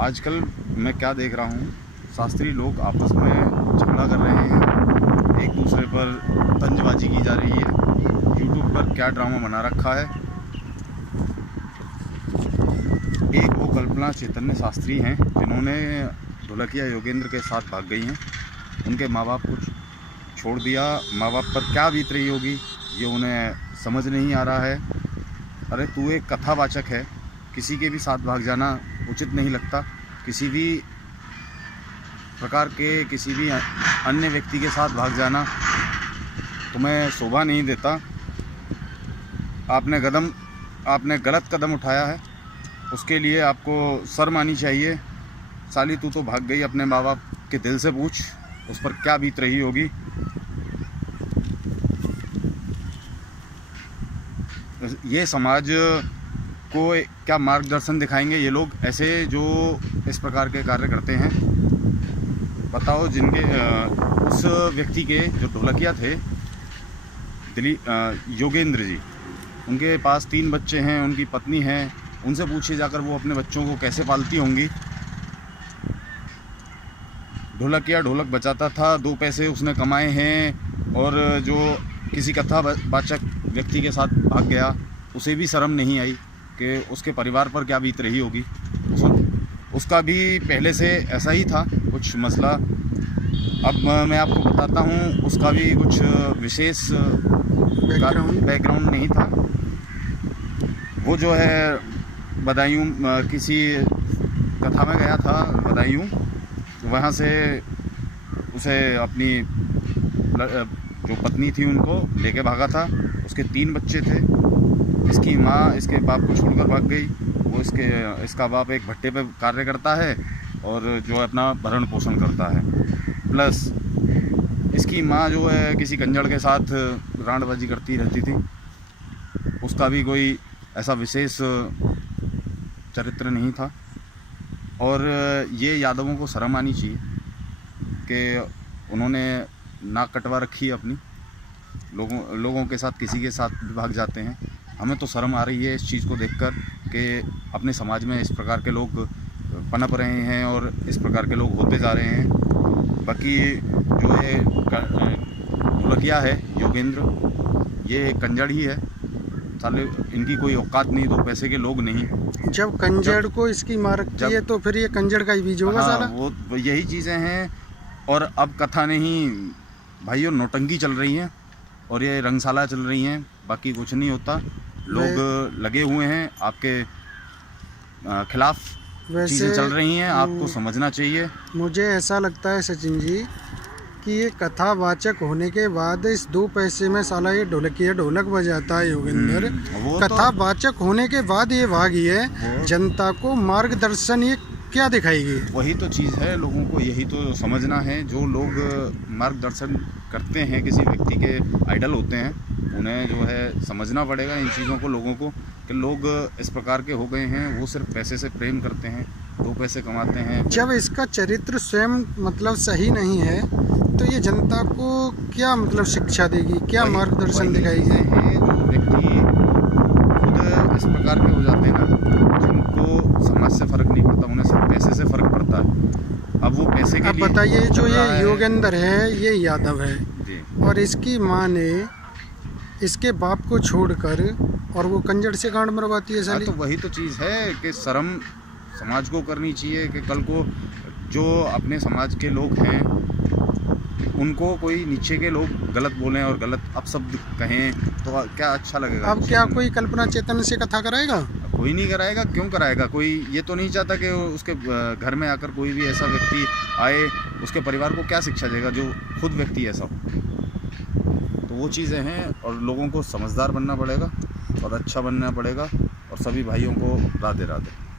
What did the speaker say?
आजकल मैं क्या देख रहा हूँ, शास्त्री लोग आपस में झगड़ा कर रहे हैं, एक दूसरे पर तंजबाजी की जा रही है। यूट्यूब पर क्या ड्रामा बना रखा है। एक वो कल्पना चैतन्य शास्त्री हैं जिन्होंने ढोलकिया योगेंद्र के साथ भाग गई हैं। उनके माँ बाप को छोड़ दिया। माँ बाप पर क्या बीत रही होगी ये उन्हें समझ नहीं आ रहा है। अरे तू एक कथावाचक है, किसी के भी साथ भाग जाना उचित नहीं लगता। किसी भी प्रकार के किसी भी अन्य व्यक्ति के साथ भाग जाना तुम्हें शोभा नहीं देता। आपने गलत कदम उठाया है, उसके लिए आपको शर्म आनी चाहिए। साली तू तो भाग गई, अपने माँ बाप के दिल से पूछ उस पर क्या बीत रही होगी। ये समाज को क्या मार्गदर्शन दिखाएंगे ये लोग ऐसे जो इस प्रकार के कार्य करते हैं। बताओ, जिनके उस व्यक्ति के जो ढोलकिया थे योगेंद्र जी, उनके पास 3 बच्चे हैं, उनकी पत्नी है। उनसे पूछिए जाकर वो अपने बच्चों को कैसे पालती होंगी। ढोलकिया ढोलक बजाता था, 2 पैसे उसने कमाए हैं, और जो किसी कथावाचक व्यक्ति के साथ भाग गया उसे भी शर्म नहीं आई कि उसके परिवार पर क्या बीत रही होगी। उसका भी पहले से ऐसा ही था कुछ मसला। अब मैं आपको बताता हूँ, उसका भी कुछ विशेष बैकग्राउंड नहीं था। वो जो है बदायूं किसी कथा में गया था, बदायूं, वहाँ से उसे अपनी जो पत्नी थी उनको लेके भागा था। उसके 3 बच्चे थे। इसकी माँ इसके बाप को छोड़कर भाग गई। वो इसका बाप एक भट्टे पे कार्य करता है और जो है अपना भरण पोषण करता है। प्लस इसकी माँ जो है किसी कंजड़ के साथ रांडबाजी करती रहती थी। उसका भी कोई ऐसा विशेष चरित्र नहीं था। और ये यादवों को शर्म आनी चाहिए कि उन्होंने नाक कटवा रखी है अपनी। लोगों के साथ किसी के साथ भी भाग जाते हैं। हमें तो शर्म आ रही है इस चीज़ को देखकर कि अपने समाज में इस प्रकार के लोग पनप रहे हैं और इस प्रकार के लोग होते जा रहे हैं। बाकी जो है ढोलकिया है योगेंद्र, ये कंजड़ ही है। साले इनकी कोई औकात नहीं, 2 पैसे के लोग नहीं। जब कंजड़ को इसकी मार रखती है तो फिर ये कंजड़ का ही बीज होगा। हाँ, साला वो यही चीज़ें हैं। और अब कथा नहीं भाइयों, नौटंकी चल रही है और ये रंगशाला चल रही हैं। बाकी कुछ नहीं होता। लोग लगे हुए हैं आपके खिलाफ, चीज़ें चल रही हैं, आपको समझना चाहिए। मुझे ऐसा लगता है सचिन जी कि ये कथावाचक होने के बाद इस 2 पैसे में साला ये ढोलकिया ढोलक बजाता है योगेंद्र। कथावाचक होने के बाद ये भागी है, जनता को मार्गदर्शन ये क्या दिखाएगी? वही तो चीज़ है, लोगों को यही तो समझना है। जो लोग मार्गदर्शन करते हैं, किसी व्यक्ति के आइडल होते हैं, उन्हें जो है समझना पड़ेगा इन चीज़ों को, लोगों को, कि लोग इस प्रकार के हो गए हैं। वो सिर्फ पैसे से प्रेम करते हैं, 2 पैसे कमाते हैं। जब इसका चरित्र स्वयं मतलब सही नहीं है तो ये जनता को क्या मतलब शिक्षा देगी, क्या मार्गदर्शन दिखाएगी? जो व्यक्ति खुद इस प्रकार के हो जाते हैं ना, जिनको समाज से फ़र्क नहीं पड़ता, उन्हें सिर्फ पैसे से फ़र्क पड़ता है। अब वो पैसे के लिए बताइए, जो ये योगेंद्र है ये यादव है जी, और इसकी माँ ने इसके बाप को छोड़कर और वो कंजड़ से गांड मरवाती है साली। तो वही तो चीज़ है कि शर्म समाज को करनी चाहिए कि कल को जो अपने समाज के लोग हैं उनको कोई नीचे के लोग गलत बोलें और गलत अपशब्द कहें तो क्या अच्छा लगेगा? अब क्या कोई कल्पना चैतन्य से कथा कराएगा? कोई नहीं कराएगा। क्यों कराएगा? कोई ये तो नहीं चाहता कि उसके घर में आकर कोई भी ऐसा व्यक्ति आए, उसके परिवार को क्या शिक्षा देगा जो खुद व्यक्ति ऐसा हो। तो वो चीज़ें हैं और लोगों को समझदार बनना पड़ेगा और अच्छा बनना पड़ेगा। और सभी भाइयों को राधे राधे।